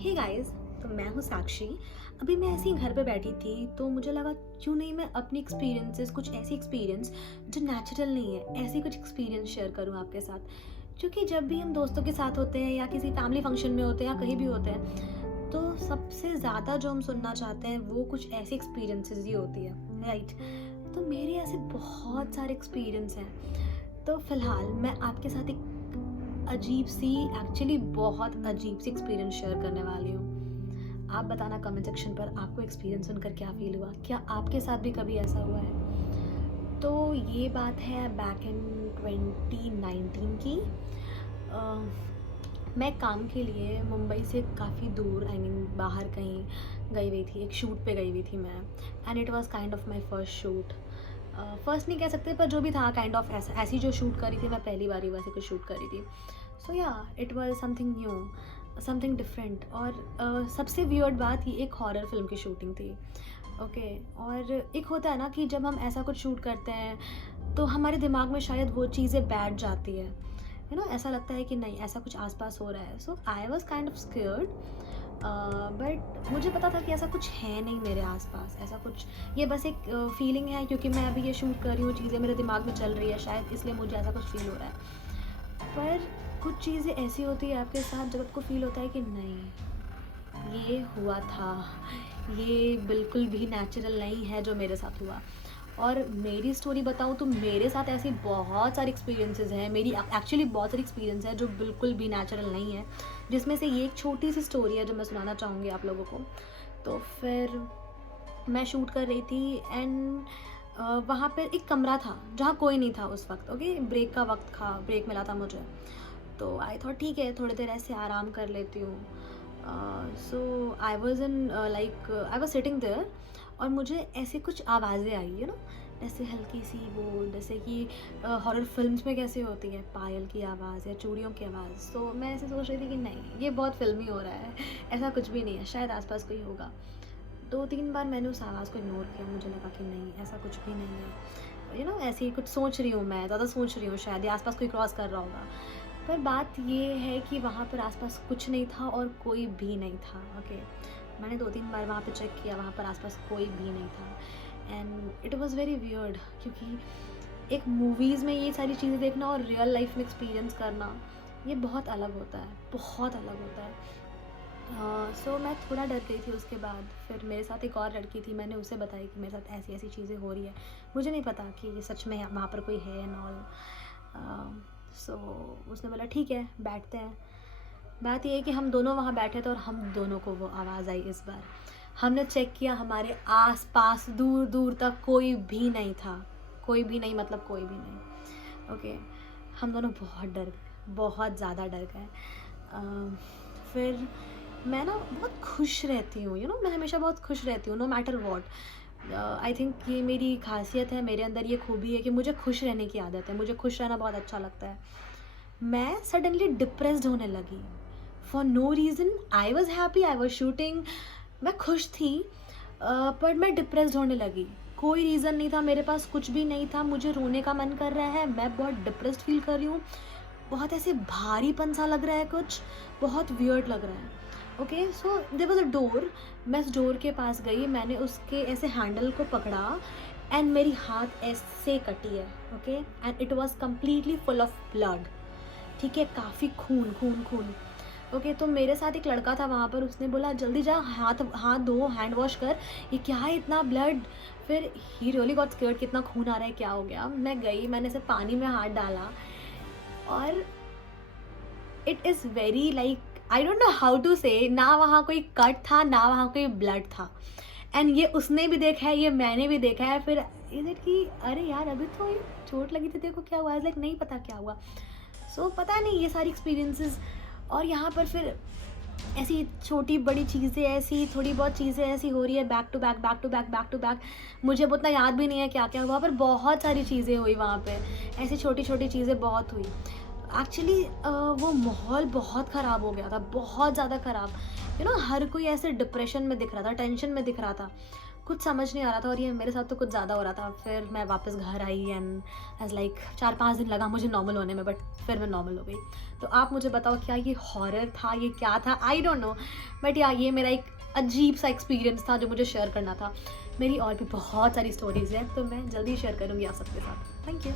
Hey guys, तो मैं हूँ साक्षी। अभी मैं ऐसे ही घर पे बैठी थी तो मुझे लगा क्यों नहीं मैं अपनी एक्सपीरियंसेस, कुछ ऐसी एक्सपीरियंस जो नेचुरल नहीं है, ऐसी कुछ एक्सपीरियंस शेयर करूँ आपके साथ। क्योंकि जब भी हम दोस्तों के साथ होते हैं या किसी फैमिली फंक्शन में होते हैं या कहीं भी होते हैं, तो सबसे ज़्यादा जो हम सुनना चाहते हैं वो कुछ ऐसी एक्सपीरियंसेस ही होती है, राइट। तो मेरे ऐसे बहुत सारे एक्सपीरियंस हैं। तो फ़िलहाल मैं आपके साथ एक अजीब सी, एक्चुअली बहुत अजीब सी एक्सपीरियंस शेयर करने वाली हूँ। आप बताना कमेंट सेक्शन पर आपको एक्सपीरियंस सुनकर क्या फ़ील हुआ? क्या आपके साथ भी कभी ऐसा हुआ है? तो ये बात है बैक इन 2019 की। मैं काम के लिए मुंबई से काफ़ी दूर, आई मीन बाहर कहीं गई हुई थी, एक शूट पे गई हुई थी मैं। And it was kind of my first shoot. First नहीं कह सकते पर जो भी था काइंड ऑफ ऐसा, ऐसी जो शूट करी थी मैं पहली बार ही वैसे कुछ शूट करी थी। सो या, it was something new, something different. और सबसे वियर्ड बात, ये एक हॉरर फिल्म की शूटिंग थी। ओके। और एक होता है ना कि जब हम ऐसा कुछ शूट करते हैं तो हमारे दिमाग में शायद वो चीज़ें बैठ जाती है, ऐसा लगता है कि नहीं, ऐसा कुछ आसपास हो रहा है। So I was kind of scared, but मुझे पता था कि ऐसा कुछ है नहीं मेरे आसपास, ऐसा कुछ, ये बस एक फीलिंग है क्योंकि मैं अभी ये शूट कर रही हूँ, चीज़ें मेरे दिमाग में चल रही है शायद, इसलिए मुझे ऐसा कुछ फील हो रहा है। पर कुछ चीज़ें ऐसी होती है आपके साथ जब आपको फील होता है कि नहीं, ये हुआ था, ये बिल्कुल भी नेचुरल नहीं है जो मेरे साथ हुआ। और मेरी स्टोरी बताऊँ तो मेरे साथ ऐसी बहुत सारी एक्सपीरियंसेस हैं, मेरी एक्चुअली बहुत सारी एक्सपीरियंस है जो बिल्कुल भी नेचुरल नहीं है, जिसमें से ये एक छोटी सी स्टोरी है जो मैं सुनाना चाहूँगी आप लोगों को। तो फिर मैं शूट कर रही थी एंड वहाँ पर एक कमरा था जहाँ कोई नहीं था उस वक्त। ओके, ब्रेक का वक्त था, ब्रेक मिला था मुझे। तो आई थॉट ठीक है, थोड़ी देर ऐसे आराम कर लेती हूँ। So I was in like I was sitting there और मुझे ऐसे कुछ आवाज़ें आई, जैसे हल्की सी वो, जैसे कि हॉरर फिल्म्स में कैसे होती है, पायल की आवाज़ या चूड़ियों की आवाज़। तो मैं ऐसे सोच रही थी कि नहीं, ये बहुत फिल्मी हो रहा है, ऐसा कुछ भी नहीं है, शायद आसपास कोई होगा। 2-3 बार मैंने उस आवाज़ को इग्नोर किया, मुझे लगा कि नहीं, ऐसा कुछ भी नहीं है, ऐसे ही कुछ सोच रही हूँ, मैं ज़्यादा सोच रही हूँ, शायद ये आसपास कोई क्रॉस कर रहा होगा। पर बात ये है कि वहाँ पर आसपास कुछ नहीं था और कोई भी नहीं था। ओके, मैंने 2-3 बार वहाँ पे चेक किया, वहाँ पर आसपास कोई भी नहीं था। And it was very weird, क्योंकि एक मूवीज़ में ये सारी चीज़ें देखना और रियल लाइफ में एक्सपीरियंस करना, ये बहुत अलग होता है, बहुत अलग होता है। सो मैं थोड़ा डर गई थी उसके बाद। फिर मेरे साथ एक और लड़की थी, मैंने उसे बताई कि मेरे साथ ऐसी ऐसी चीज़ें हो रही है, मुझे नहीं पता कि ये सच में वहाँ पर कोई है एंड ऑल। सो उसने बोला ठीक है, बैठते हैं। बात ये है कि हम दोनों वहाँ बैठे थे और हम दोनों को वो आवाज़ आई। इस बार हमने चेक किया, हमारे आस पास दूर दूर तक कोई भी नहीं था, कोई भी नहीं, मतलब कोई भी नहीं। ओके, हम दोनों बहुत डर गए, बहुत ज़्यादा डर गए। फिर मैं ना बहुत खुश रहती हूँ, मैं हमेशा बहुत खुश रहती हूँ, no matter what. I think ये मेरी खासियत है, मेरे अंदर ये खूबी है कि मुझे खुश रहने की आदत है, मुझे खुश रहना बहुत अच्छा लगता है। मैं सडनली डिप्रेस्ड होने लगी for no reason. I was happy, I was shooting, मैं खुश थी, पर मैं डिप्रेस्ड होने लगी। कोई रीज़न नहीं था, मेरे पास कुछ भी नहीं था, मुझे रोने का मन कर रहा है, मैं बहुत डिप्रेस्ड फील कर रही हूँ, बहुत ऐसे भारीपन सा लग रहा है, कुछ बहुत वियर्ड लग रहा है। Okay, so there was a door, मैं उस डोर के पास गई, मैंने उसके ऐसे हैंडल को पकड़ा एंड मेरी हाथ ऐसे कटी है। Okay, and it was completely full of blood. ठीक है, काफ़ी खून खून खून। ओके, तो मेरे साथ एक लड़का था वहाँ पर, उसने बोला जल्दी जा, हाथ हाथ धो, हैंड वॉश कर, ये क्या है इतना ब्लड। फिर ही रियली गॉट स्कैर्ड, कितना खून आ रहा है, क्या हो गया। मैं गई, मैंने ऐसे पानी में हाथ डाला और it is very like, I don't know how to say, ना वहाँ कोई कट था ना वहाँ कोई ब्लड था। एंड ये उसने भी देखा है, ये मैंने भी देखा है। फिर इज इट कि अरे यार, अभी तो ये चोट लगी थी, देखो क्या हुआ। लाइक नहीं पता क्या हुआ। सो पता नहीं, ये सारी एक्सपीरियंसेस। और यहाँ पर फिर ऐसी छोटी बड़ी चीज़ें, ऐसी थोड़ी बहुत चीज़ें ऐसी हो रही है, back to back back to back back to back. मुझे अब उतना याद भी नहीं है क्या क्या हुआ, पर बहुत सारी चीज़ें हुई वहाँ पे, ऐसी छोटी छोटी चीज़ें बहुत हुई। एक्चुअली वो माहौल बहुत ख़राब हो गया था, बहुत ज़्यादा ख़राब। हर कोई ऐसे डिप्रेशन में दिख रहा था, टेंशन में दिख रहा था, कुछ समझ नहीं आ रहा था और ये मेरे साथ तो कुछ ज़्यादा हो रहा था। फिर मैं वापस घर आई एंड एज़ लाइक 4-5 दिन लगा मुझे नॉर्मल होने में, बट फिर मैं नॉर्मल हो गई। तो आप मुझे बताओ क्या ये हॉरर था, ये क्या था? आई डोंट नो, बट या ये मेरा एक अजीब-सा एक्सपीरियंस था जो मुझे शेयर करना था। मेरी और भी बहुत सारी स्टोरीज़ हैं, तो मैं जल्दी शेयर करूँगी आप सबके साथ। Thank you.